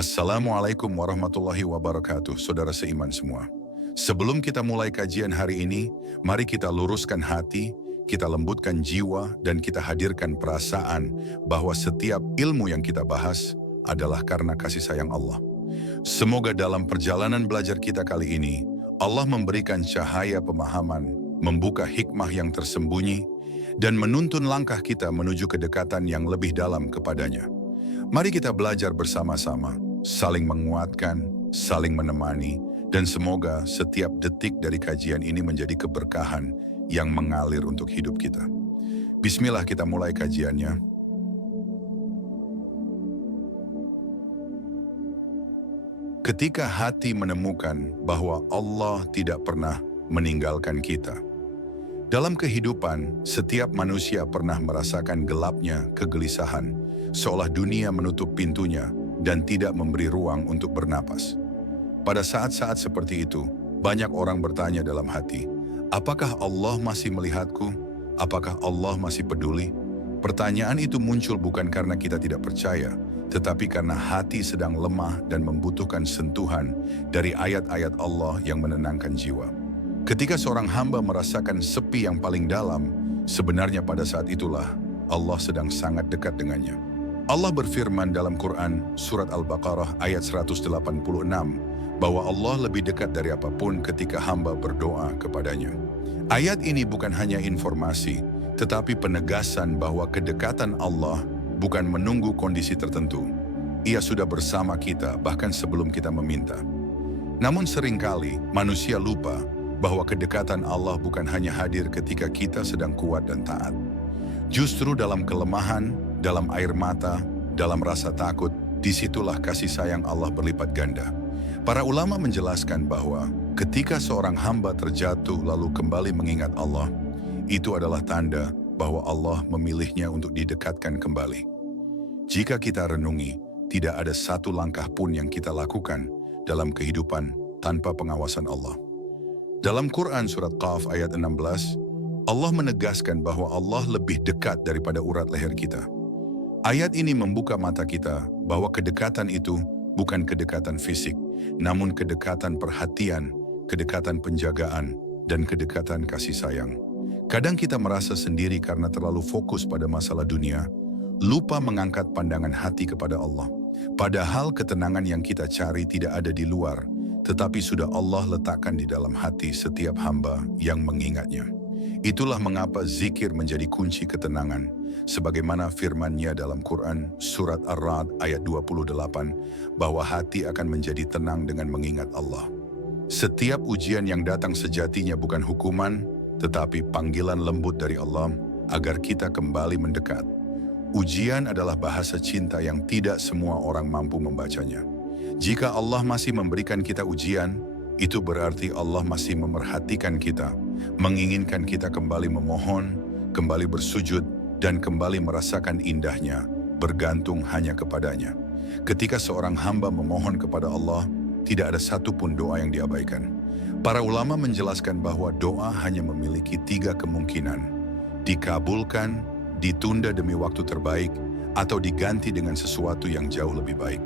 Assalamualaikum warahmatullahi wabarakatuh, saudara seiman semua. Sebelum kita mulai kajian hari ini, mari kita luruskan hati, kita lembutkan jiwa, dan kita hadirkan perasaan bahwa setiap ilmu yang kita bahas adalah karena kasih sayang Allah. Semoga dalam perjalanan belajar kita kali ini, Allah memberikan cahaya pemahaman, membuka hikmah yang tersembunyi, dan menuntun langkah kita menuju kedekatan yang lebih dalam kepadanya. Mari kita belajar bersama-sama, saling menguatkan, saling menemani, dan semoga setiap detik dari kajian ini menjadi keberkahan yang mengalir untuk hidup kita. Bismillah, kita mulai kajiannya. Ketika hati menemukan bahwa Allah tidak pernah meninggalkan kita. Dalam kehidupan, setiap manusia pernah merasakan gelapnya kegelisahan, seolah dunia menutup pintunya dan tidak memberi ruang untuk bernapas. Pada saat-saat seperti itu, banyak orang bertanya dalam hati, apakah Allah masih melihatku? Apakah Allah masih peduli? Pertanyaan itu muncul bukan karena kita tidak percaya, tetapi karena hati sedang lemah dan membutuhkan sentuhan dari ayat-ayat Allah yang menenangkan jiwa. Ketika seorang hamba merasakan sepi yang paling dalam, sebenarnya pada saat itulah Allah sedang sangat dekat dengannya. Allah berfirman dalam Quran, surat Al-Baqarah ayat 186, bahwa Allah lebih dekat dari apapun ketika hamba berdoa kepadanya. Ayat ini bukan hanya informasi, tetapi penegasan bahwa kedekatan Allah bukan menunggu kondisi tertentu. Ia sudah bersama kita bahkan sebelum kita meminta. Namun seringkali manusia lupa bahwa kedekatan Allah bukan hanya hadir ketika kita sedang kuat dan taat. Justru dalam kelemahan, dalam air mata, dalam rasa takut, disitulah kasih sayang Allah berlipat ganda. Para ulama menjelaskan bahwa ketika seorang hamba terjatuh lalu kembali mengingat Allah, itu adalah tanda bahwa Allah memilihnya untuk didekatkan kembali. Jika kita renungi, tidak ada satu langkah pun yang kita lakukan dalam kehidupan tanpa pengawasan Allah. Dalam Quran surat Qaf ayat 16, Allah menegaskan bahwa Allah lebih dekat daripada urat leher kita. Ayat ini membuka mata kita bahwa kedekatan itu bukan kedekatan fisik, namun kedekatan perhatian, kedekatan penjagaan, dan kedekatan kasih sayang. Kadang kita merasa sendiri karena terlalu fokus pada masalah dunia, lupa mengangkat pandangan hati kepada Allah. Padahal ketenangan yang kita cari tidak ada di luar, tetapi sudah Allah letakkan di dalam hati setiap hamba yang mengingatnya. Itulah mengapa zikir menjadi kunci ketenangan, sebagaimana firman-Nya dalam Quran surat Ar-Ra'd ayat 28, bahwa hati akan menjadi tenang dengan mengingat Allah. Setiap ujian yang datang sejatinya bukan hukuman, tetapi panggilan lembut dari Allah agar kita kembali mendekat. Ujian adalah bahasa cinta yang tidak semua orang mampu membacanya. Jika Allah masih memberikan kita ujian, itu berarti Allah masih memerhatikan kita, menginginkan kita kembali memohon, kembali bersujud, dan kembali merasakan indahnya, bergantung hanya kepadanya. Ketika seorang hamba memohon kepada Allah, tidak ada satupun doa yang diabaikan. Para ulama menjelaskan bahwa doa hanya memiliki 3 kemungkinan: dikabulkan, ditunda demi waktu terbaik, atau diganti dengan sesuatu yang jauh lebih baik.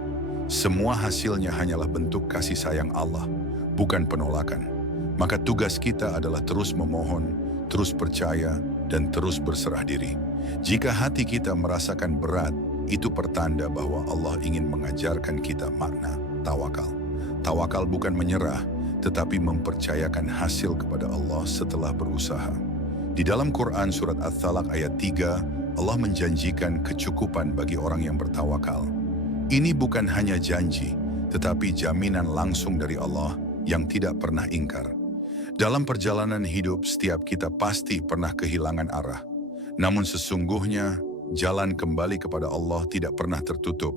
Semua hasilnya hanyalah bentuk kasih sayang Allah, bukan penolakan. Maka tugas kita adalah terus memohon, terus percaya, dan terus berserah diri. Jika hati kita merasakan berat, itu pertanda bahwa Allah ingin mengajarkan kita makna tawakal. Tawakal bukan menyerah, tetapi mempercayakan hasil kepada Allah setelah berusaha. Di dalam Quran surat At-Talaq ayat 3, Allah menjanjikan kecukupan bagi orang yang bertawakal. Ini bukan hanya janji, tetapi jaminan langsung dari Allah yang tidak pernah ingkar. Dalam perjalanan hidup, setiap kita pasti pernah kehilangan arah. Namun sesungguhnya, jalan kembali kepada Allah tidak pernah tertutup.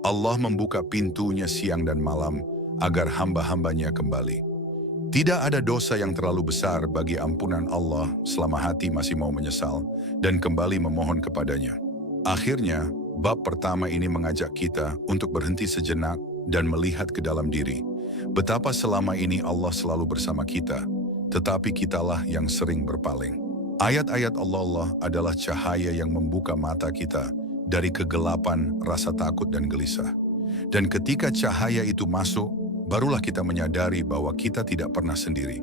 Allah membuka pintunya siang dan malam agar hamba-hambanya kembali. Tidak ada dosa yang terlalu besar bagi ampunan Allah selama hati masih mau menyesal dan kembali memohon kepadanya. Akhirnya, bab pertama ini mengajak kita untuk berhenti sejenak dan melihat ke dalam diri. Betapa selama ini Allah selalu bersama kita, tetapi kitalah yang sering berpaling. Ayat-ayat Allah adalah cahaya yang membuka mata kita dari kegelapan, rasa takut dan gelisah. Dan ketika cahaya itu masuk, barulah kita menyadari bahwa kita tidak pernah sendiri.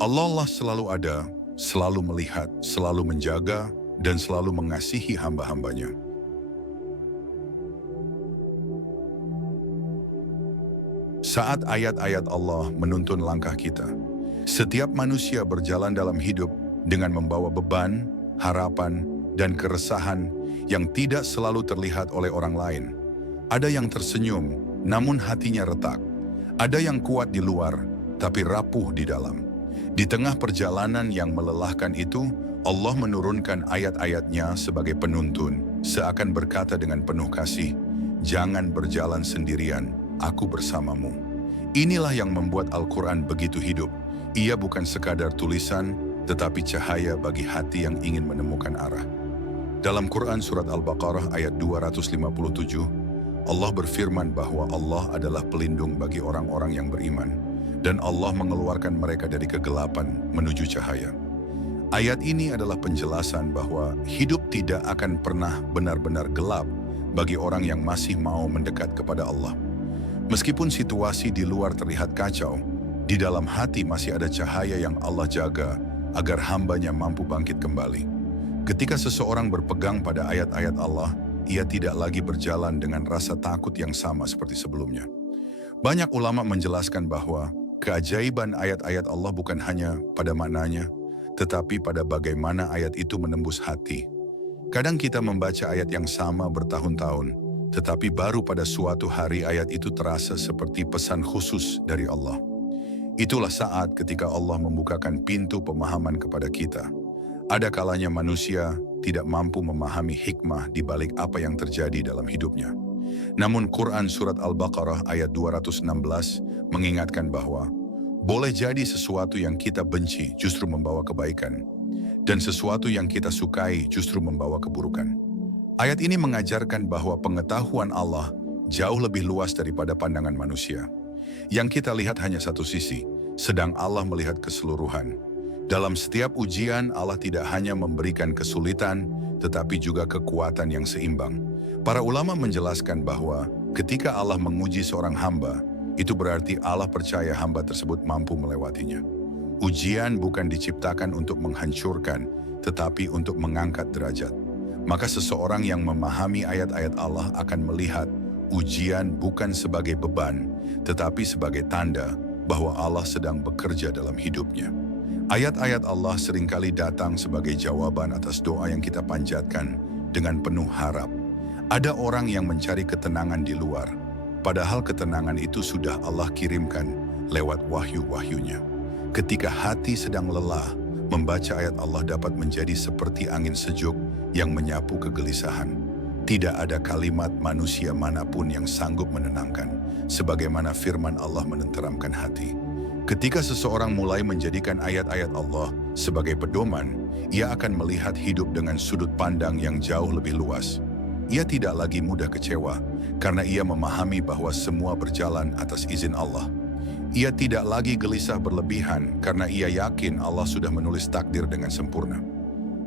Allah selalu ada, selalu melihat, selalu menjaga, dan selalu mengasihi hamba-hambanya. Saat ayat-ayat Allah menuntun langkah kita, setiap manusia berjalan dalam hidup dengan membawa beban, harapan, dan keresahan yang tidak selalu terlihat oleh orang lain. Ada yang tersenyum, namun hatinya retak. Ada yang kuat di luar, tapi rapuh di dalam. Di tengah perjalanan yang melelahkan itu, Allah menurunkan ayat-ayatnya sebagai penuntun, seakan berkata dengan penuh kasih, "Jangan berjalan sendirian, aku bersamamu." Inilah yang membuat Al-Quran begitu hidup. Ia bukan sekadar tulisan, tetapi cahaya bagi hati yang ingin menemukan arah. Dalam Quran Surat Al-Baqarah ayat 257, Allah berfirman bahwa Allah adalah pelindung bagi orang-orang yang beriman, dan Allah mengeluarkan mereka dari kegelapan menuju cahaya. Ayat ini adalah penjelasan bahwa hidup tidak akan pernah benar-benar gelap bagi orang yang masih mau mendekat kepada Allah. Meskipun situasi di luar terlihat kacau, di dalam hati masih ada cahaya yang Allah jaga agar hambanya mampu bangkit kembali. Ketika seseorang berpegang pada ayat-ayat Allah, ia tidak lagi berjalan dengan rasa takut yang sama seperti sebelumnya. Banyak ulama menjelaskan bahwa keajaiban ayat-ayat Allah bukan hanya pada maknanya, tetapi pada bagaimana ayat itu menembus hati. Kadang kita membaca ayat yang sama bertahun-tahun, tetapi baru pada suatu hari ayat itu terasa seperti pesan khusus dari Allah. Itulah saat ketika Allah membukakan pintu pemahaman kepada kita. Ada kalanya manusia tidak mampu memahami hikmah di balik apa yang terjadi dalam hidupnya. Namun Quran Surat Al-Baqarah ayat 216 mengingatkan bahwa boleh jadi sesuatu yang kita benci justru membawa kebaikan, dan sesuatu yang kita sukai justru membawa keburukan. Ayat ini mengajarkan bahwa pengetahuan Allah jauh lebih luas daripada pandangan manusia. Yang kita lihat hanya satu sisi, sedang Allah melihat keseluruhan. Dalam setiap ujian, Allah tidak hanya memberikan kesulitan, tetapi juga kekuatan yang seimbang. Para ulama menjelaskan bahwa ketika Allah menguji seorang hamba, itu berarti Allah percaya hamba tersebut mampu melewatinya. Ujian bukan diciptakan untuk menghancurkan, tetapi untuk mengangkat derajat. Maka seseorang yang memahami ayat-ayat Allah akan melihat ujian bukan sebagai beban, tetapi sebagai tanda bahwa Allah sedang bekerja dalam hidupnya. Ayat-ayat Allah seringkali datang sebagai jawaban atas doa yang kita panjatkan dengan penuh harap. Ada orang yang mencari ketenangan di luar, padahal ketenangan itu sudah Allah kirimkan lewat wahyu-wahyunya. Ketika hati sedang lelah, membaca ayat Allah dapat menjadi seperti angin sejuk yang menyapu kegelisahan. Tidak ada kalimat manusia manapun yang sanggup menenangkan, sebagaimana firman Allah menenteramkan hati. Ketika seseorang mulai menjadikan ayat-ayat Allah sebagai pedoman, ia akan melihat hidup dengan sudut pandang yang jauh lebih luas. Ia tidak lagi mudah kecewa, karena ia memahami bahwa semua berjalan atas izin Allah. Ia tidak lagi gelisah berlebihan, karena ia yakin Allah sudah menulis takdir dengan sempurna.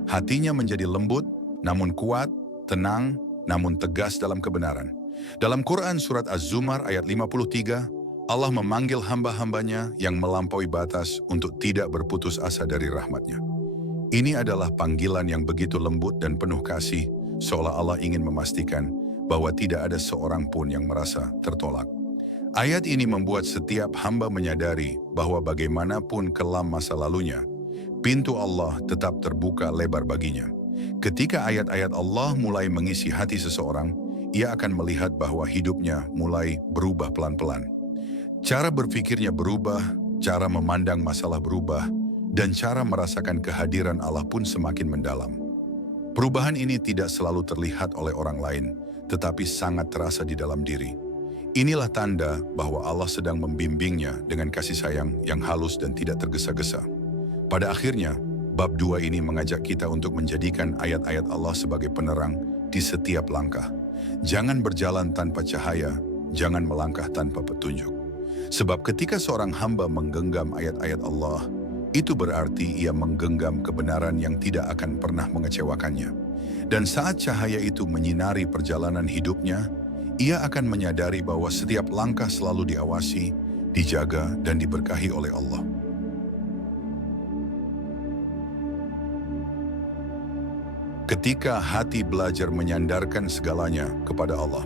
Hatinya menjadi lembut, namun kuat, tenang, namun tegas dalam kebenaran. Dalam Quran Surat Az-Zumar ayat 53, Allah memanggil hamba-hambanya yang melampaui batas untuk tidak berputus asa dari rahmat-Nya. Ini adalah panggilan yang begitu lembut dan penuh kasih, seolah Allah ingin memastikan bahwa tidak ada seorang pun yang merasa tertolak. Ayat ini membuat setiap hamba menyadari bahwa bagaimanapun kelam masa lalunya, pintu Allah tetap terbuka lebar baginya. Ketika ayat-ayat Allah mulai mengisi hati seseorang, ia akan melihat bahwa hidupnya mulai berubah pelan-pelan. Cara berpikirnya berubah, cara memandang masalah berubah, dan cara merasakan kehadiran Allah pun semakin mendalam. Perubahan ini tidak selalu terlihat oleh orang lain, tetapi sangat terasa di dalam diri. Inilah tanda bahwa Allah sedang membimbingnya dengan kasih sayang yang halus dan tidak tergesa-gesa. Pada akhirnya, bab 2 ini mengajak kita untuk menjadikan ayat-ayat Allah sebagai penerang di setiap langkah. Jangan berjalan tanpa cahaya, jangan melangkah tanpa petunjuk. Sebab ketika seorang hamba menggenggam ayat-ayat Allah, itu berarti ia menggenggam kebenaran yang tidak akan pernah mengecewakannya. Dan saat cahaya itu menyinari perjalanan hidupnya, Ia akan menyadari bahwa setiap langkah selalu diawasi, dijaga, dan diberkahi oleh Allah. Ketika hati belajar menyandarkan segalanya kepada Allah.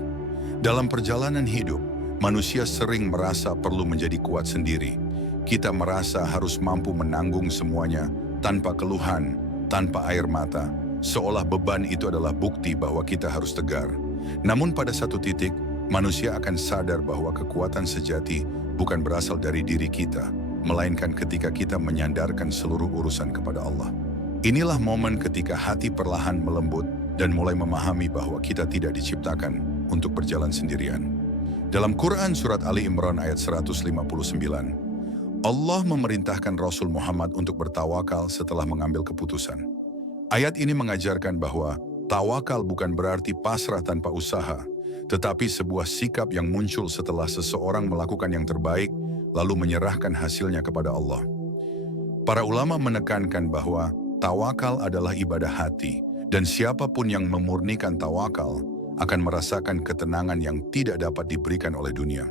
Dalam perjalanan hidup, manusia sering merasa perlu menjadi kuat sendiri. Kita merasa harus mampu menanggung semuanya tanpa keluhan, tanpa air mata, seolah beban itu adalah bukti bahwa kita harus tegar. Namun pada satu titik, manusia akan sadar bahwa kekuatan sejati bukan berasal dari diri kita, melainkan ketika kita menyandarkan seluruh urusan kepada Allah. Inilah momen ketika hati perlahan melembut dan mulai memahami bahwa kita tidak diciptakan untuk berjalan sendirian. Dalam Quran Surat Ali Imran ayat 159, Allah memerintahkan Rasul Muhammad untuk bertawakal setelah mengambil keputusan. Ayat ini mengajarkan bahwa tawakal bukan berarti pasrah tanpa usaha, tetapi sebuah sikap yang muncul setelah seseorang melakukan yang terbaik, lalu menyerahkan hasilnya kepada Allah. Para ulama menekankan bahwa tawakal adalah ibadah hati, dan siapapun yang memurnikan tawakal akan merasakan ketenangan yang tidak dapat diberikan oleh dunia.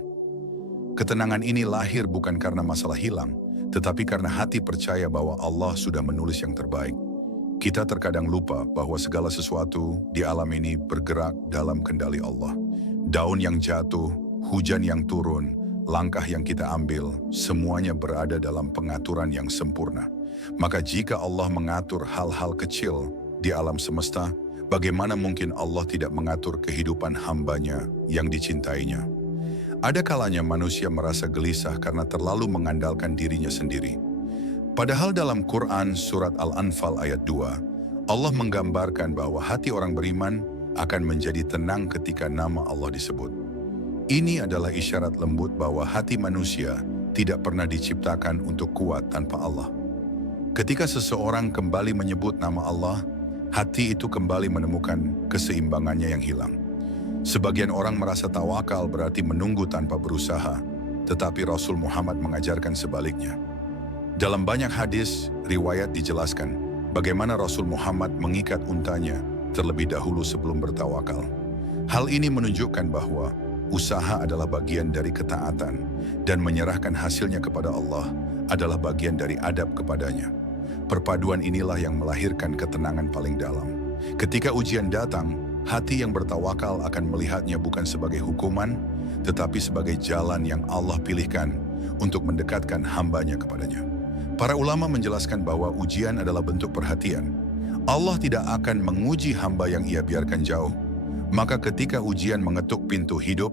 Ketenangan ini lahir bukan karena masalah hilang, tetapi karena hati percaya bahwa Allah sudah menulis yang terbaik. Kita terkadang lupa bahwa segala sesuatu di alam ini bergerak dalam kendali Allah. Daun yang jatuh, hujan yang turun, langkah yang kita ambil, semuanya berada dalam pengaturan yang sempurna. Maka jika Allah mengatur hal-hal kecil di alam semesta, bagaimana mungkin Allah tidak mengatur kehidupan hamba-Nya yang dicintainya? Ada kalanya manusia merasa gelisah karena terlalu mengandalkan dirinya sendiri. Padahal dalam Quran Surat Al-Anfal ayat 2, Allah menggambarkan bahwa hati orang beriman akan menjadi tenang ketika nama Allah disebut. Ini adalah isyarat lembut bahwa hati manusia tidak pernah diciptakan untuk kuat tanpa Allah. Ketika seseorang kembali menyebut nama Allah, hati itu kembali menemukan keseimbangannya yang hilang. Sebagian orang merasa tawakal berarti menunggu tanpa berusaha, tetapi Rasul Muhammad mengajarkan sebaliknya. Dalam banyak hadis, riwayat dijelaskan bagaimana Rasul Muhammad mengikat untanya terlebih dahulu sebelum bertawakal. Hal ini menunjukkan bahwa usaha adalah bagian dari ketaatan dan menyerahkan hasilnya kepada Allah adalah bagian dari adab kepadanya. Perpaduan inilah yang melahirkan ketenangan paling dalam. Ketika ujian datang, hati yang bertawakal akan melihatnya bukan sebagai hukuman, tetapi sebagai jalan yang Allah pilihkan untuk mendekatkan hamba-Nya kepadanya. Para ulama menjelaskan bahwa ujian adalah bentuk perhatian. Allah tidak akan menguji hamba yang Ia biarkan jauh. Maka ketika ujian mengetuk pintu hidup,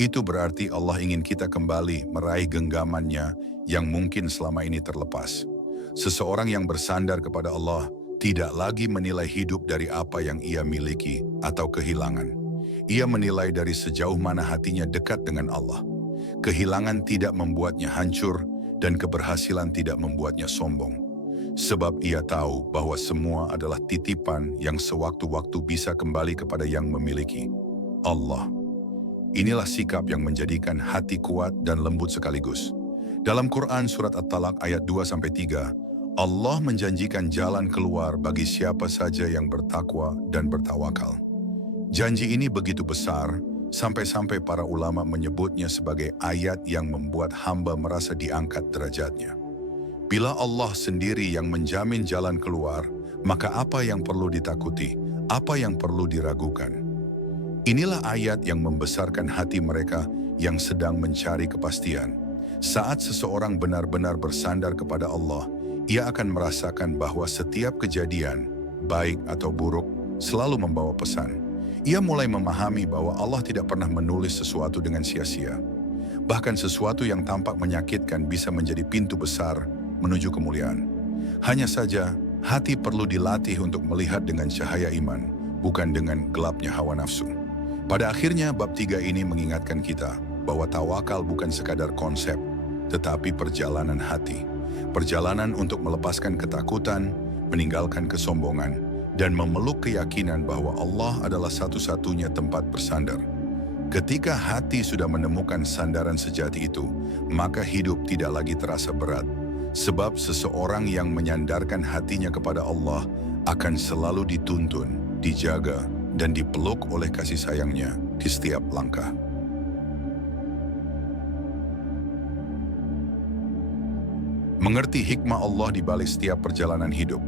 itu berarti Allah ingin kita kembali meraih genggaman-Nya yang mungkin selama ini terlepas. Seseorang yang bersandar kepada Allah tidak lagi menilai hidup dari apa yang ia miliki atau kehilangan. Ia menilai dari sejauh mana hatinya dekat dengan Allah. Kehilangan tidak membuatnya hancur dan keberhasilan tidak membuatnya sombong. Sebab ia tahu bahwa semua adalah titipan yang sewaktu-waktu bisa kembali kepada yang memiliki, Allah. Inilah sikap yang menjadikan hati kuat dan lembut sekaligus. Dalam Quran Surat At-Talaq ayat 2-3, Allah menjanjikan jalan keluar bagi siapa saja yang bertakwa dan bertawakal. Janji ini begitu besar, sampai-sampai para ulama menyebutnya sebagai ayat yang membuat hamba merasa diangkat derajatnya. Bila Allah sendiri yang menjamin jalan keluar, maka apa yang perlu ditakuti, apa yang perlu diragukan? Inilah ayat yang membesarkan hati mereka yang sedang mencari kepastian. Saat seseorang benar-benar bersandar kepada Allah, ia akan merasakan bahwa setiap kejadian, baik atau buruk, selalu membawa pesan. Ia mulai memahami bahwa Allah tidak pernah menulis sesuatu dengan sia-sia. Bahkan sesuatu yang tampak menyakitkan bisa menjadi pintu besar menuju kemuliaan. Hanya saja, hati perlu dilatih untuk melihat dengan cahaya iman, bukan dengan gelapnya hawa nafsu. Pada akhirnya, bab 3 ini mengingatkan kita bahwa tawakal bukan sekadar konsep, tetapi perjalanan hati. Perjalanan untuk melepaskan ketakutan, meninggalkan kesombongan, dan memeluk keyakinan bahwa Allah adalah satu-satunya tempat bersandar. Ketika hati sudah menemukan sandaran sejati itu, maka hidup tidak lagi terasa berat. Sebab seseorang yang menyandarkan hatinya kepada Allah akan selalu dituntun, dijaga, dan dipeluk oleh kasih sayang-Nya di setiap langkah. Mengerti hikmah Allah di balik setiap perjalanan hidup.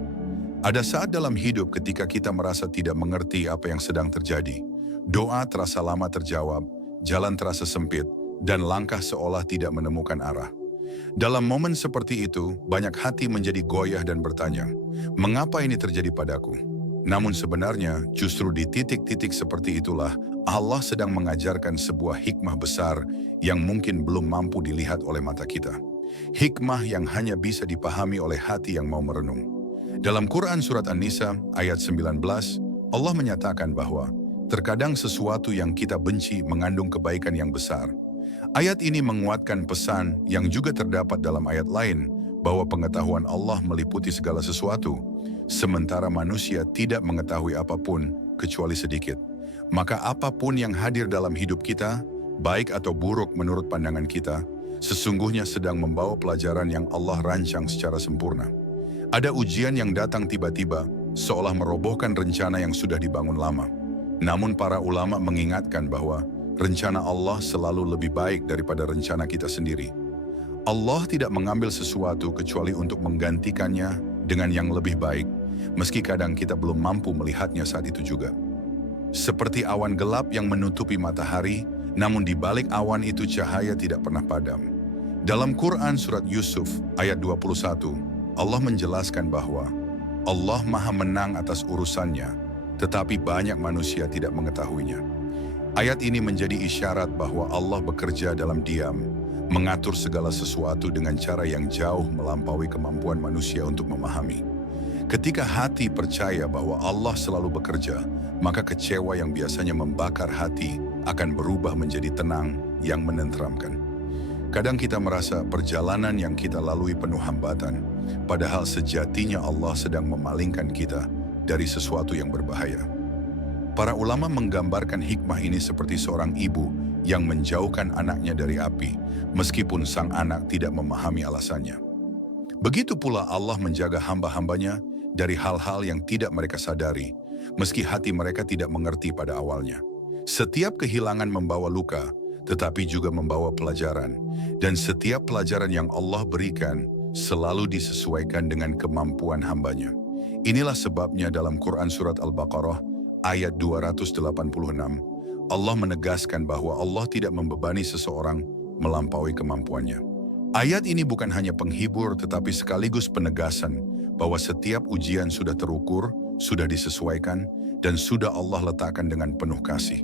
Ada saat dalam hidup ketika kita merasa tidak mengerti apa yang sedang terjadi. Doa terasa lama terjawab, jalan terasa sempit, dan langkah seolah tidak menemukan arah. Dalam momen seperti itu, banyak hati menjadi goyah dan bertanya, mengapa ini terjadi padaku? Namun sebenarnya, justru di titik-titik seperti itulah Allah sedang mengajarkan sebuah hikmah besar yang mungkin belum mampu dilihat oleh mata kita. Hikmah yang hanya bisa dipahami oleh hati yang mau merenung. Dalam Quran Surat An-Nisa ayat 19, Allah menyatakan bahwa terkadang sesuatu yang kita benci mengandung kebaikan yang besar. Ayat ini menguatkan pesan yang juga terdapat dalam ayat lain bahwa pengetahuan Allah meliputi segala sesuatu, sementara manusia tidak mengetahui apapun kecuali sedikit. Maka apapun yang hadir dalam hidup kita, baik atau buruk menurut pandangan kita, sesungguhnya sedang membawa pelajaran yang Allah rancang secara sempurna. Ada ujian yang datang tiba-tiba, seolah merobohkan rencana yang sudah dibangun lama. Namun para ulama mengingatkan bahwa rencana Allah selalu lebih baik daripada rencana kita sendiri. Allah tidak mengambil sesuatu kecuali untuk menggantikannya dengan yang lebih baik, meski kadang kita belum mampu melihatnya saat itu juga. Seperti awan gelap yang menutupi matahari, namun di balik awan itu cahaya tidak pernah padam. Dalam Quran Surat Yusuf ayat 21, Allah menjelaskan bahwa Allah Maha Menang atas urusannya, tetapi banyak manusia tidak mengetahuinya. Ayat ini menjadi isyarat bahwa Allah bekerja dalam diam, mengatur segala sesuatu dengan cara yang jauh melampaui kemampuan manusia untuk memahami. Ketika hati percaya bahwa Allah selalu bekerja, maka kecewa yang biasanya membakar hati akan berubah menjadi tenang yang menenteramkan. Kadang kita merasa perjalanan yang kita lalui penuh hambatan, padahal sejatinya Allah sedang memalingkan kita dari sesuatu yang berbahaya. Para ulama menggambarkan hikmah ini seperti seorang ibu yang menjauhkan anaknya dari api, meskipun sang anak tidak memahami alasannya. Begitu pula Allah menjaga hamba-hambanya dari hal-hal yang tidak mereka sadari, meski hati mereka tidak mengerti pada awalnya. Setiap kehilangan membawa luka, tetapi juga membawa pelajaran. Dan setiap pelajaran yang Allah berikan selalu disesuaikan dengan kemampuan hambanya. Inilah sebabnya dalam Quran Surat Al-Baqarah ayat 286, Allah menegaskan bahwa Allah tidak membebani seseorang melampaui kemampuannya. Ayat ini bukan hanya penghibur tetapi sekaligus penegasan bahwa setiap ujian sudah terukur, sudah disesuaikan, dan sudah Allah letakkan dengan penuh kasih.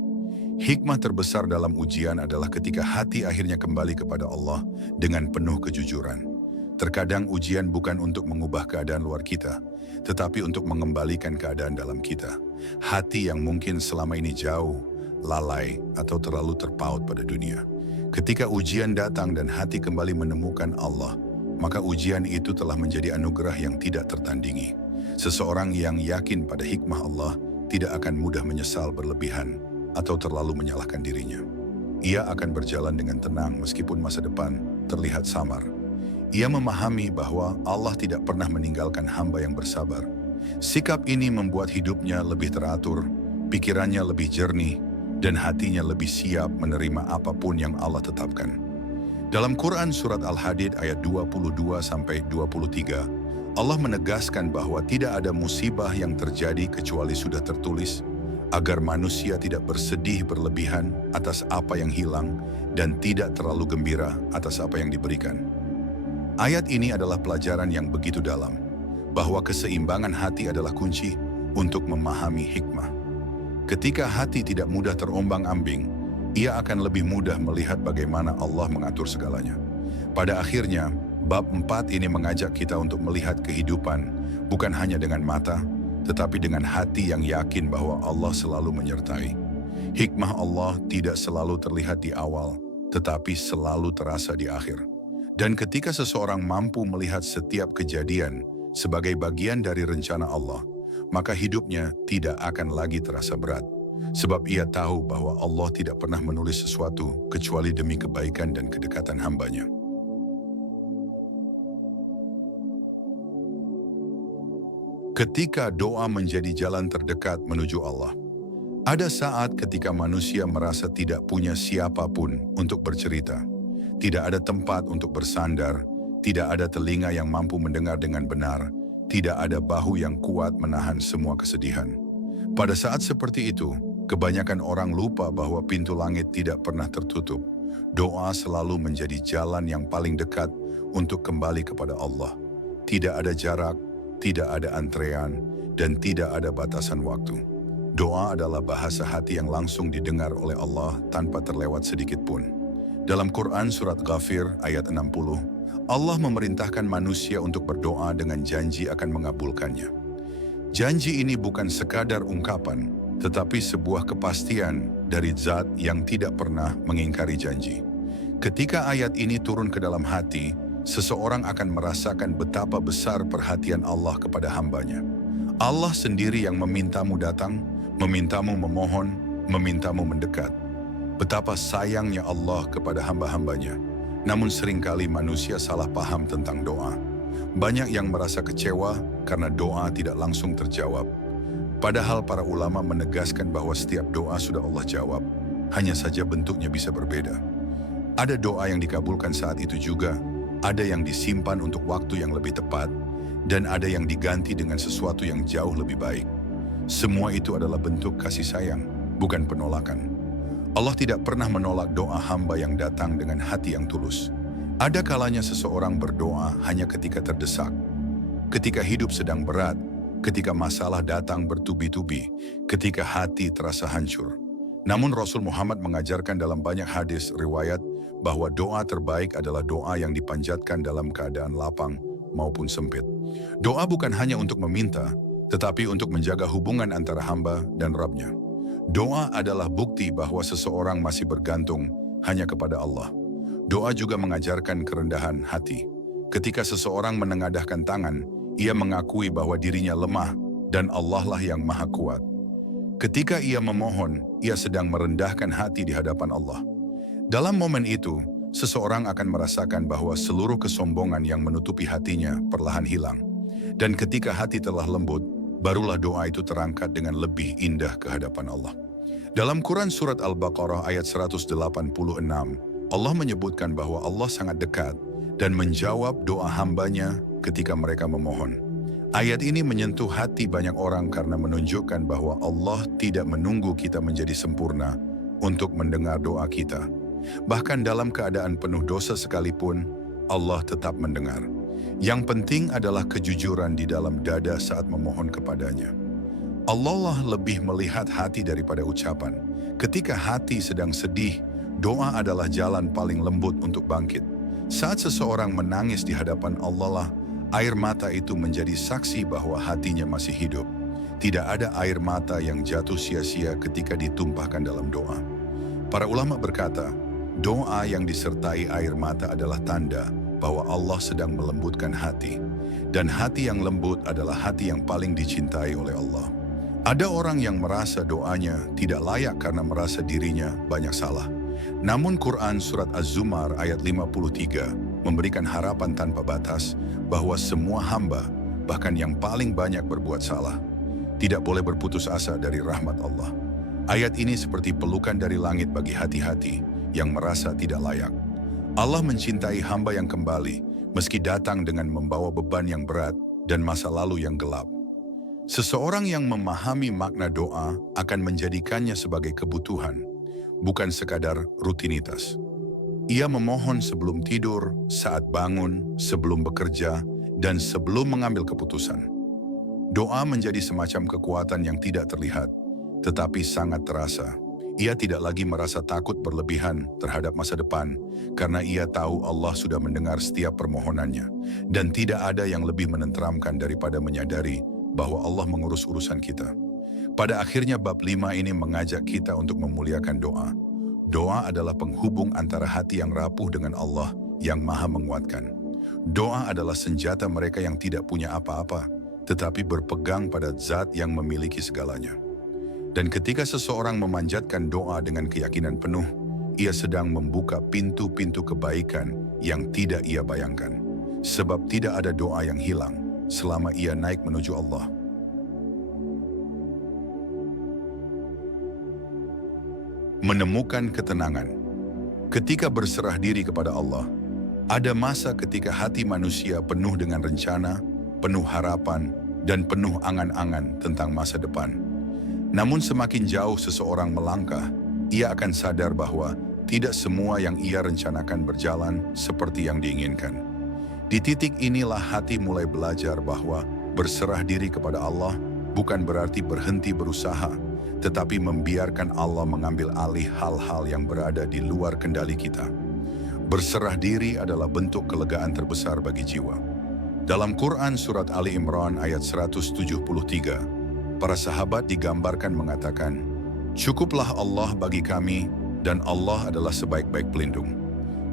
Hikmah terbesar dalam ujian adalah ketika hati akhirnya kembali kepada Allah dengan penuh kejujuran. Terkadang ujian bukan untuk mengubah keadaan luar kita, tetapi untuk mengembalikan keadaan dalam kita. Hati yang mungkin selama ini jauh, lalai, atau terlalu terpaut pada dunia. Ketika ujian datang dan hati kembali menemukan Allah, maka ujian itu telah menjadi anugerah yang tidak tertandingi. Seseorang yang yakin pada hikmah Allah tidak akan mudah menyesal berlebihan atau terlalu menyalahkan dirinya. Ia akan berjalan dengan tenang meskipun masa depan terlihat samar. Ia memahami bahwa Allah tidak pernah meninggalkan hamba yang bersabar. Sikap ini membuat hidupnya lebih teratur, pikirannya lebih jernih, dan hatinya lebih siap menerima apapun yang Allah tetapkan. Dalam Quran Surat Al-Hadid ayat 22-23, Allah menegaskan bahwa tidak ada musibah yang terjadi kecuali sudah tertulis, agar manusia tidak bersedih berlebihan atas apa yang hilang dan tidak terlalu gembira atas apa yang diberikan. Ayat ini adalah pelajaran yang begitu dalam, bahwa keseimbangan hati adalah kunci untuk memahami hikmah. Ketika hati tidak mudah terombang-ambing, ia akan lebih mudah melihat bagaimana Allah mengatur segalanya. Pada akhirnya, bab 4 ini mengajak kita untuk melihat kehidupan bukan hanya dengan mata, tetapi dengan hati yang yakin bahwa Allah selalu menyertai. Hikmah Allah tidak selalu terlihat di awal, tetapi selalu terasa di akhir. Dan ketika seseorang mampu melihat setiap kejadian sebagai bagian dari rencana Allah, maka hidupnya tidak akan lagi terasa berat. Sebab ia tahu bahwa Allah tidak pernah menulis sesuatu kecuali demi kebaikan dan kedekatan hambanya. Ketika doa menjadi jalan terdekat menuju Allah, Ada saat ketika manusia merasa tidak punya siapapun untuk bercerita. Tidak ada tempat untuk bersandar, tidak ada telinga yang mampu mendengar dengan benar, tidak ada bahu yang kuat menahan semua kesedihan. Pada saat seperti itu, kebanyakan orang lupa bahwa pintu langit tidak pernah tertutup. Doa selalu menjadi jalan yang paling dekat untuk kembali kepada Allah. Tidak ada jarak, tidak ada antrean, dan tidak ada batasan waktu. Doa adalah bahasa hati yang langsung didengar oleh Allah tanpa terlewat sedikit pun. Dalam Quran Surat Ghafir ayat 60, Allah memerintahkan manusia untuk berdoa dengan janji akan mengabulkannya. Janji ini bukan sekadar ungkapan, tetapi sebuah kepastian dari Zat yang tidak pernah mengingkari janji. Ketika ayat ini turun ke dalam hati, seseorang akan merasakan betapa besar perhatian Allah kepada hambanya. Allah sendiri yang memintamu datang, memintamu memohon, memintamu mendekat. Betapa sayangnya Allah kepada hamba-hambanya. Namun seringkali manusia salah paham tentang doa. Banyak yang merasa kecewa karena doa tidak langsung terjawab. Padahal para ulama menegaskan bahwa setiap doa sudah Allah jawab, hanya saja bentuknya bisa berbeda. Ada doa yang dikabulkan saat itu juga, ada yang disimpan untuk waktu yang lebih tepat, dan ada yang diganti dengan sesuatu yang jauh lebih baik. Semua itu adalah bentuk kasih sayang, bukan penolakan. Allah tidak pernah menolak doa hamba yang datang dengan hati yang tulus. Ada kalanya seseorang berdoa hanya ketika terdesak, ketika hidup sedang berat, ketika masalah datang bertubi-tubi, ketika hati terasa hancur. Namun Rasul Muhammad mengajarkan dalam banyak hadis riwayat bahwa doa terbaik adalah doa yang dipanjatkan dalam keadaan lapang maupun sempit. Doa bukan hanya untuk meminta, tetapi untuk menjaga hubungan antara hamba dan Rabb-Nya. Doa adalah bukti bahwa seseorang masih bergantung hanya kepada Allah. Doa juga mengajarkan kerendahan hati. Ketika seseorang menengadahkan tangan, ia mengakui bahwa dirinya lemah dan Allah lah yang maha kuat. Ketika ia memohon, ia sedang merendahkan hati di hadapan Allah. Dalam momen itu, seseorang akan merasakan bahwa seluruh kesombongan yang menutupi hatinya perlahan hilang. Dan ketika hati telah lembut, barulah doa itu terangkat dengan lebih indah ke hadapan Allah. Dalam Quran Surat Al-Baqarah ayat 186, Allah menyebutkan bahwa Allah sangat dekat dan menjawab doa hambanya ketika mereka memohon. Ayat ini menyentuh hati banyak orang karena menunjukkan bahwa Allah tidak menunggu kita menjadi sempurna untuk mendengar doa kita. Bahkan dalam keadaan penuh dosa sekalipun, Allah tetap mendengar. Yang penting adalah kejujuran di dalam dada saat memohon kepadanya. Allah lah lebih melihat hati daripada ucapan. Ketika hati sedang sedih, doa adalah jalan paling lembut untuk bangkit. Saat seseorang menangis di hadapan Allah lah, air mata itu menjadi saksi bahwa hatinya masih hidup. Tidak ada air mata yang jatuh sia-sia ketika ditumpahkan dalam doa. Para ulama berkata, doa yang disertai air mata adalah tanda bahwa Allah sedang melembutkan hati. Dan hati yang lembut adalah hati yang paling dicintai oleh Allah. Ada orang yang merasa doanya tidak layak karena merasa dirinya banyak salah. Namun Quran Surat Az-Zumar ayat 53 memberikan harapan tanpa batas bahwa semua hamba, bahkan yang paling banyak berbuat salah, tidak boleh berputus asa dari rahmat Allah. Ayat ini seperti pelukan dari langit bagi hati-hati yang merasa tidak layak. Allah mencintai hamba yang kembali, meski datang dengan membawa beban yang berat dan masa lalu yang gelap. Seseorang yang memahami makna doa akan menjadikannya sebagai kebutuhan, bukan sekadar rutinitas. Ia memohon sebelum tidur, saat bangun, sebelum bekerja, dan sebelum mengambil keputusan. Doa menjadi semacam kekuatan yang tidak terlihat, tetapi sangat terasa. Ia tidak lagi merasa takut berlebihan terhadap masa depan, karena ia tahu Allah sudah mendengar setiap permohonannya. Dan tidak ada yang lebih menenteramkan daripada menyadari bahwa Allah mengurus urusan kita. Pada akhirnya bab 5 ini mengajak kita untuk memuliakan doa. Doa adalah penghubung antara hati yang rapuh dengan Allah yang maha menguatkan. Doa adalah senjata mereka yang tidak punya apa-apa, tetapi berpegang pada Zat yang memiliki segalanya. Dan ketika seseorang memanjatkan doa dengan keyakinan penuh, ia sedang membuka pintu-pintu kebaikan yang tidak ia bayangkan. Sebab tidak ada doa yang hilang selama ia naik menuju Allah. Menemukan ketenangan. Ketika berserah diri kepada Allah, ada masa ketika hati manusia penuh dengan rencana, penuh harapan, dan penuh angan-angan tentang masa depan. Namun semakin jauh seseorang melangkah, ia akan sadar bahwa tidak semua yang ia rencanakan berjalan seperti yang diinginkan. Di titik inilah hati mulai belajar bahwa berserah diri kepada Allah bukan berarti berhenti berusaha, tetapi membiarkan Allah mengambil alih hal-hal yang berada di luar kendali kita. Berserah diri adalah bentuk kelegaan terbesar bagi jiwa. Dalam Quran Surat Ali Imran ayat 173, para sahabat digambarkan mengatakan, "Cukuplah Allah bagi kami, dan Allah adalah sebaik-baik pelindung."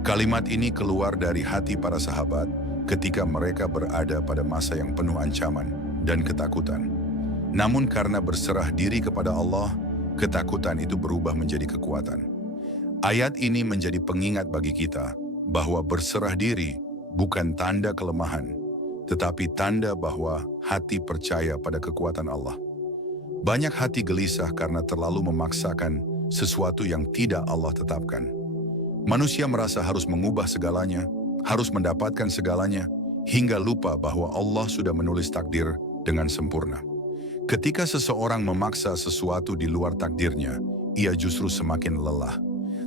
Kalimat ini keluar dari hati para sahabat ketika mereka berada pada masa yang penuh ancaman dan ketakutan. Namun karena berserah diri kepada Allah, ketakutan itu berubah menjadi kekuatan. Ayat ini menjadi pengingat bagi kita bahwa berserah diri bukan tanda kelemahan, tetapi tanda bahwa hati percaya pada kekuatan Allah. Banyak hati gelisah karena terlalu memaksakan sesuatu yang tidak Allah tetapkan. Manusia merasa harus mengubah segalanya, harus mendapatkan segalanya, hingga lupa bahwa Allah sudah menulis takdir dengan sempurna. Ketika seseorang memaksa sesuatu di luar takdirnya, ia justru semakin lelah.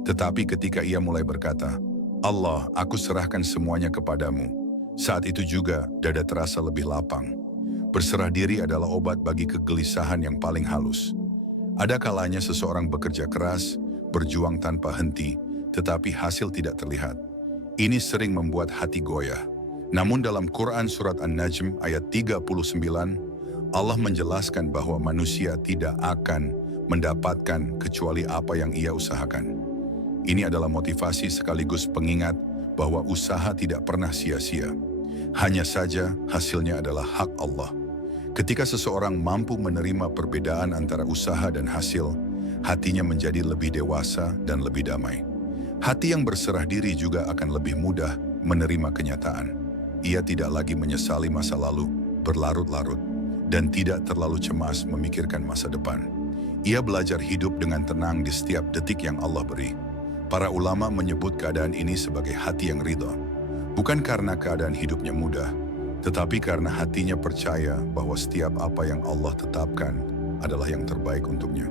Tetapi ketika ia mulai berkata, "Allah, aku serahkan semuanya kepadamu," saat itu juga dada terasa lebih lapang. Berserah diri adalah obat bagi kegelisahan yang paling halus. Ada kalanya seseorang bekerja keras, berjuang tanpa henti, tetapi hasil tidak terlihat. Ini sering membuat hati goyah. Namun dalam Quran Surat An-Najm ayat 39, Allah menjelaskan bahwa manusia tidak akan mendapatkan kecuali apa yang ia usahakan. Ini adalah motivasi sekaligus pengingat bahwa usaha tidak pernah sia-sia. Hanya saja hasilnya adalah hak Allah. Ketika seseorang mampu menerima perbedaan antara usaha dan hasil, hatinya menjadi lebih dewasa dan lebih damai. Hati yang berserah diri juga akan lebih mudah menerima kenyataan. Ia tidak lagi menyesali masa lalu, berlarut-larut, dan tidak terlalu cemas memikirkan masa depan. Ia belajar hidup dengan tenang di setiap detik yang Allah beri. Para ulama menyebut keadaan ini sebagai hati yang ridha. Bukan karena keadaan hidupnya mudah, tetapi karena hatinya percaya bahwa setiap apa yang Allah tetapkan adalah yang terbaik untuknya.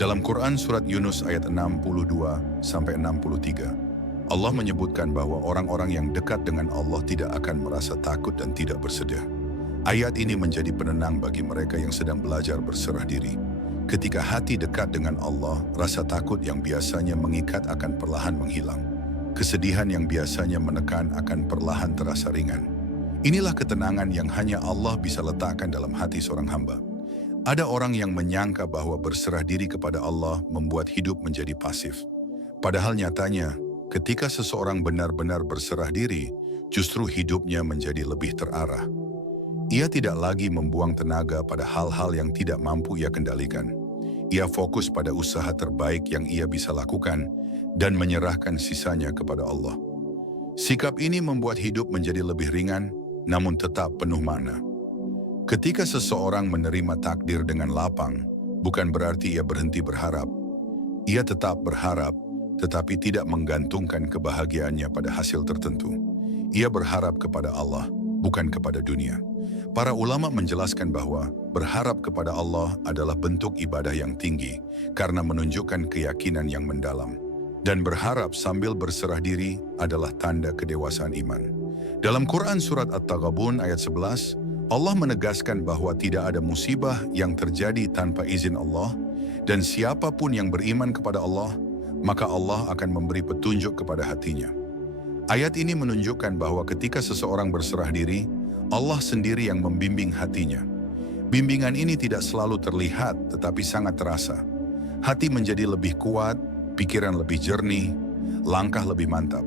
Dalam Quran Surat Yunus ayat 62-63, Allah menyebutkan bahwa orang-orang yang dekat dengan Allah tidak akan merasa takut dan tidak bersedih. Ayat ini menjadi penenang bagi mereka yang sedang belajar berserah diri. Ketika hati dekat dengan Allah, rasa takut yang biasanya mengikat akan perlahan menghilang. Kesedihan yang biasanya menekan akan perlahan terasa ringan. Inilah ketenangan yang hanya Allah bisa letakkan dalam hati seorang hamba. Ada orang yang menyangka bahwa berserah diri kepada Allah membuat hidup menjadi pasif. Padahal nyatanya, ketika seseorang benar-benar berserah diri, justru hidupnya menjadi lebih terarah. Ia tidak lagi membuang tenaga pada hal-hal yang tidak mampu ia kendalikan. Ia fokus pada usaha terbaik yang ia bisa lakukan dan menyerahkan sisanya kepada Allah. Sikap ini membuat hidup menjadi lebih ringan, namun tetap penuh makna. Ketika seseorang menerima takdir dengan lapang, bukan berarti ia berhenti berharap. Ia tetap berharap, tetapi tidak menggantungkan kebahagiaannya pada hasil tertentu. Ia berharap kepada Allah, bukan kepada dunia. Para ulama menjelaskan bahwa berharap kepada Allah adalah bentuk ibadah yang tinggi karena menunjukkan keyakinan yang mendalam. Dan berharap sambil berserah diri adalah tanda kedewasaan iman. Dalam Quran Surat At-Taghabun ayat 11, Allah menegaskan bahwa tidak ada musibah yang terjadi tanpa izin Allah, dan siapapun yang beriman kepada Allah, maka Allah akan memberi petunjuk kepada hatinya. Ayat ini menunjukkan bahwa ketika seseorang berserah diri, Allah sendiri yang membimbing hatinya. Bimbingan ini tidak selalu terlihat, tetapi sangat terasa. Hati menjadi lebih kuat, pikiran lebih jernih, langkah lebih mantap.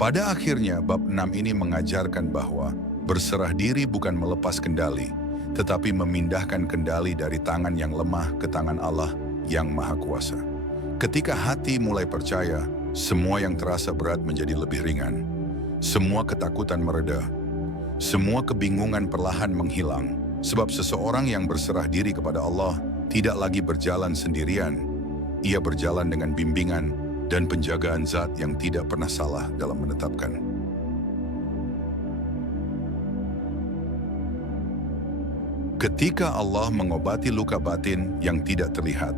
Pada akhirnya, bab 6 ini mengajarkan bahwa berserah diri bukan melepas kendali, tetapi memindahkan kendali dari tangan yang lemah ke tangan Allah yang Maha Kuasa. Ketika hati mulai percaya, semua yang terasa berat menjadi lebih ringan. Semua ketakutan mereda. Semua kebingungan perlahan menghilang, sebab seseorang yang berserah diri kepada Allah tidak lagi berjalan sendirian. Ia berjalan dengan bimbingan dan penjagaan zat yang tidak pernah salah dalam menetapkan. Ketika Allah mengobati luka batin yang tidak terlihat,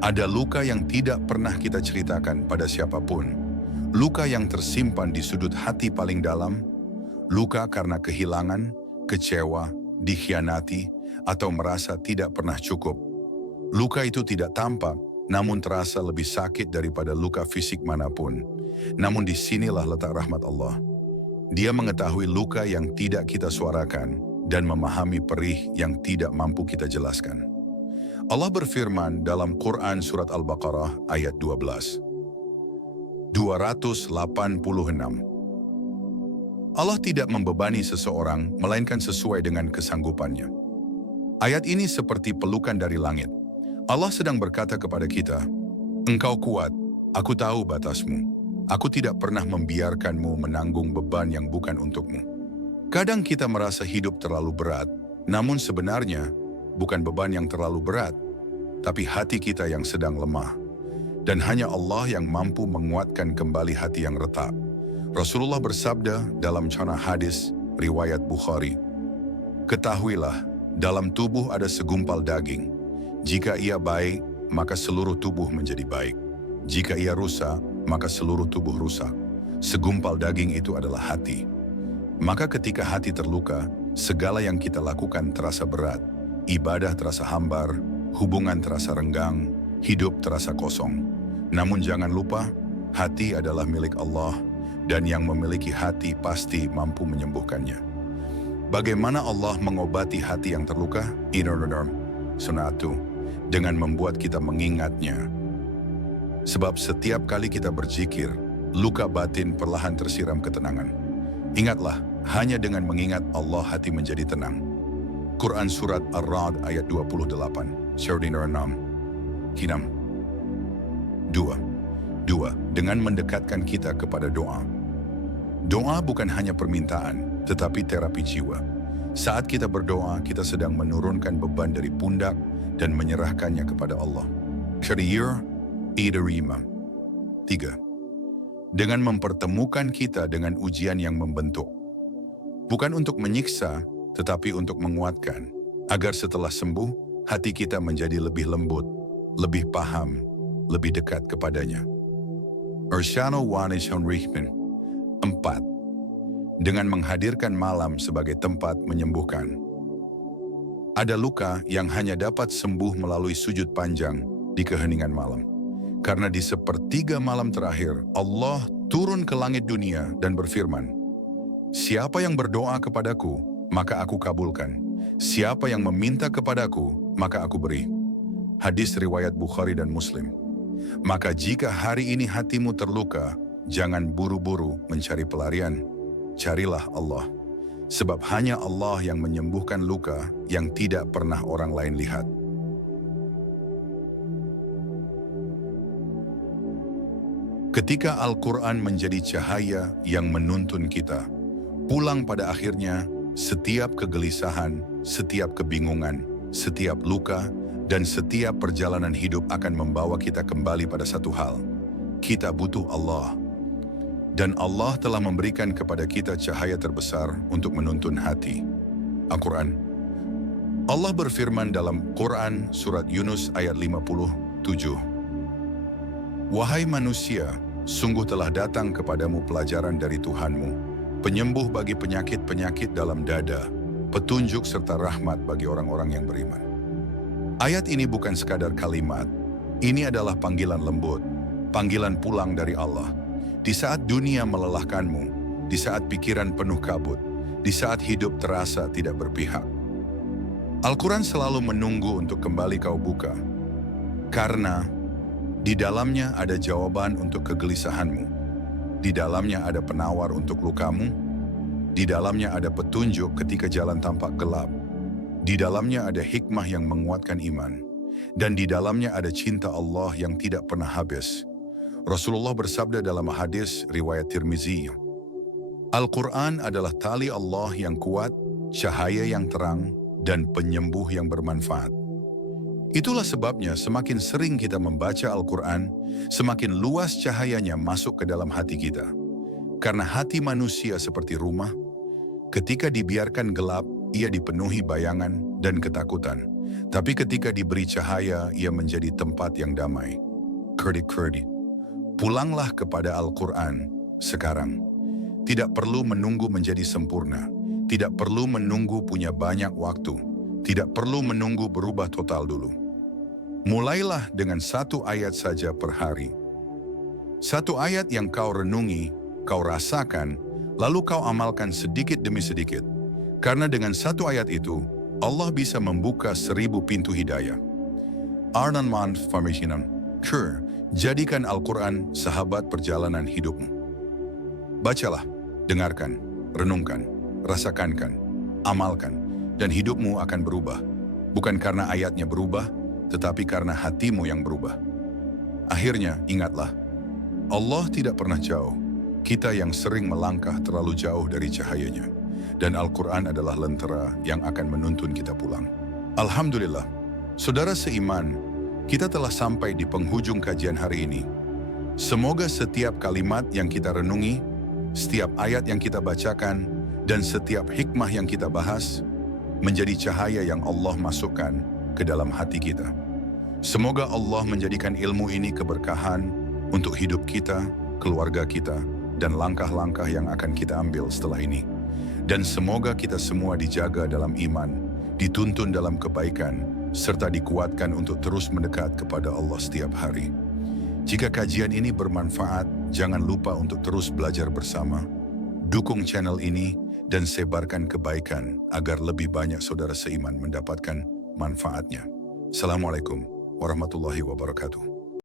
ada luka yang tidak pernah kita ceritakan pada siapapun. Luka yang tersimpan di sudut hati paling dalam, luka karena kehilangan, kecewa, dikhianati, atau merasa tidak pernah cukup. Luka itu tidak tampak, namun terasa lebih sakit daripada luka fisik manapun. Namun disinilah letak rahmat Allah. Dia mengetahui luka yang tidak kita suarakan dan memahami perih yang tidak mampu kita jelaskan. Allah berfirman dalam Quran Surat Al-Baqarah ayat 12. 286. Allah tidak membebani seseorang melainkan sesuai dengan kesanggupannya. Ayat ini seperti pelukan dari langit. Allah sedang berkata kepada kita, "Engkau kuat, aku tahu batasmu. Aku tidak pernah membiarkanmu menanggung beban yang bukan untukmu." Kadang kita merasa hidup terlalu berat, namun sebenarnya bukan beban yang terlalu berat, tapi hati kita yang sedang lemah. Dan hanya Allah yang mampu menguatkan kembali hati yang retak. Rasulullah bersabda dalam contoh hadis riwayat Bukhari, "Ketahuilah, dalam tubuh ada segumpal daging. Jika ia baik, maka seluruh tubuh menjadi baik. Jika ia rusak, maka seluruh tubuh rusak. Segumpal daging itu adalah hati. Maka ketika hati terluka, segala yang kita lakukan terasa berat. Ibadah terasa hambar, hubungan terasa renggang, hidup terasa kosong. Namun jangan lupa, hati adalah milik Allah, dan yang memiliki hati pasti mampu menyembuhkannya." Bagaimana Allah mengobati hati yang terluka? Sunatu, dengan membuat kita mengingatnya. Sebab setiap kali kita berzikir, luka batin perlahan tersiram ketenangan. Ingatlah, hanya dengan mengingat Allah hati menjadi tenang. Quran Surat Ar-Ra'd ayat 28, Syardina 6. Kinam. 2. Dengan mendekatkan kita kepada doa. Doa bukan hanya permintaan, tetapi terapi jiwa. Saat kita berdoa, kita sedang menurunkan beban dari pundak dan menyerahkannya kepada Allah. Syari'ir Idarima. 3. Dengan mempertemukan kita dengan ujian yang membentuk. Bukan untuk menyiksa, tetapi untuk menguatkan. Agar setelah sembuh, hati kita menjadi lebih lembut, lebih paham, lebih dekat kepadanya. Urshano Wanishon Rihman. 4. Dengan menghadirkan malam sebagai tempat menyembuhkan. Ada luka yang hanya dapat sembuh melalui sujud panjang di keheningan malam. Karena di sepertiga malam terakhir, Allah turun ke langit dunia dan berfirman, "Siapa yang berdoa kepadaku, maka aku kabulkan. Siapa yang meminta kepadaku, maka aku beri." Hadis riwayat Bukhari dan Muslim. Maka jika hari ini hatimu terluka, jangan buru-buru mencari pelarian. Carilah Allah. Sebab hanya Allah yang menyembuhkan luka yang tidak pernah orang lain lihat. Ketika Al-Quran menjadi cahaya yang menuntun kita, pulang pada akhirnya setiap kegelisahan, setiap kebingungan, setiap luka, dan setiap perjalanan hidup akan membawa kita kembali pada satu hal. Kita butuh Allah. Dan Allah telah memberikan kepada kita cahaya terbesar untuk menuntun hati. Al-Quran. Allah berfirman dalam Quran Surat Yunus ayat 57. "Wahai manusia, sungguh telah datang kepadamu pelajaran dari Tuhanmu, penyembuh bagi penyakit-penyakit dalam dada, petunjuk serta rahmat bagi orang-orang yang beriman." Ayat ini bukan sekadar kalimat, ini adalah panggilan lembut, panggilan pulang dari Allah. Di saat dunia melelahkanmu, di saat pikiran penuh kabut, di saat hidup terasa tidak berpihak. Al-Quran selalu menunggu untuk kembali kau buka. Karena di dalamnya ada jawaban untuk kegelisahanmu. Di dalamnya ada penawar untuk lukamu. Di dalamnya ada petunjuk ketika jalan tampak gelap. Di dalamnya ada hikmah yang menguatkan iman. Dan di dalamnya ada cinta Allah yang tidak pernah habis. Rasulullah bersabda dalam hadis riwayat Tirmizi, Al-Quran adalah tali Allah yang kuat, cahaya yang terang, dan penyembuh yang bermanfaat. Itulah sebabnya semakin sering kita membaca Al-Quran, semakin luas cahayanya masuk ke dalam hati kita. Karena hati manusia seperti rumah, ketika dibiarkan gelap, ia dipenuhi bayangan dan ketakutan. Tapi ketika diberi cahaya, ia menjadi tempat yang damai. Kurdi. Pulanglah kepada Al-Quran sekarang. Tidak perlu menunggu menjadi sempurna. Tidak perlu menunggu punya banyak waktu. Tidak perlu menunggu berubah total dulu. Mulailah dengan 1 ayat saja per hari. 1 ayat yang kau renungi, kau rasakan, lalu kau amalkan sedikit demi sedikit. Karena dengan 1 ayat itu, Allah bisa membuka 1000 pintu hidayah. Arnan Man Farmishinan, jadikan Al-Quran sahabat perjalanan hidupmu. Bacalah, dengarkan, renungkan, rasakankan, amalkan, dan hidupmu akan berubah. Bukan karena ayatnya berubah, tetapi karena hatimu yang berubah. Akhirnya, ingatlah, Allah tidak pernah jauh. Kita yang sering melangkah terlalu jauh dari cahayanya. Dan Al-Quran adalah lentera yang akan menuntun kita pulang. Alhamdulillah, saudara seiman, kita telah sampai di penghujung kajian hari ini. Semoga setiap kalimat yang kita renungi, setiap ayat yang kita bacakan, dan setiap hikmah yang kita bahas, menjadi cahaya yang Allah masukkan ke dalam hati kita. Semoga Allah menjadikan ilmu ini keberkahan untuk hidup kita, keluarga kita, dan langkah-langkah yang akan kita ambil setelah ini. Dan semoga kita semua dijaga dalam iman, dituntun dalam kebaikan, serta dikuatkan untuk terus mendekat kepada Allah setiap hari. Jika kajian ini bermanfaat, jangan lupa untuk terus belajar bersama, dukung channel ini, dan sebarkan kebaikan agar lebih banyak saudara seiman mendapatkan manfaatnya. Assalamualaikum warahmatullahi wabarakatuh.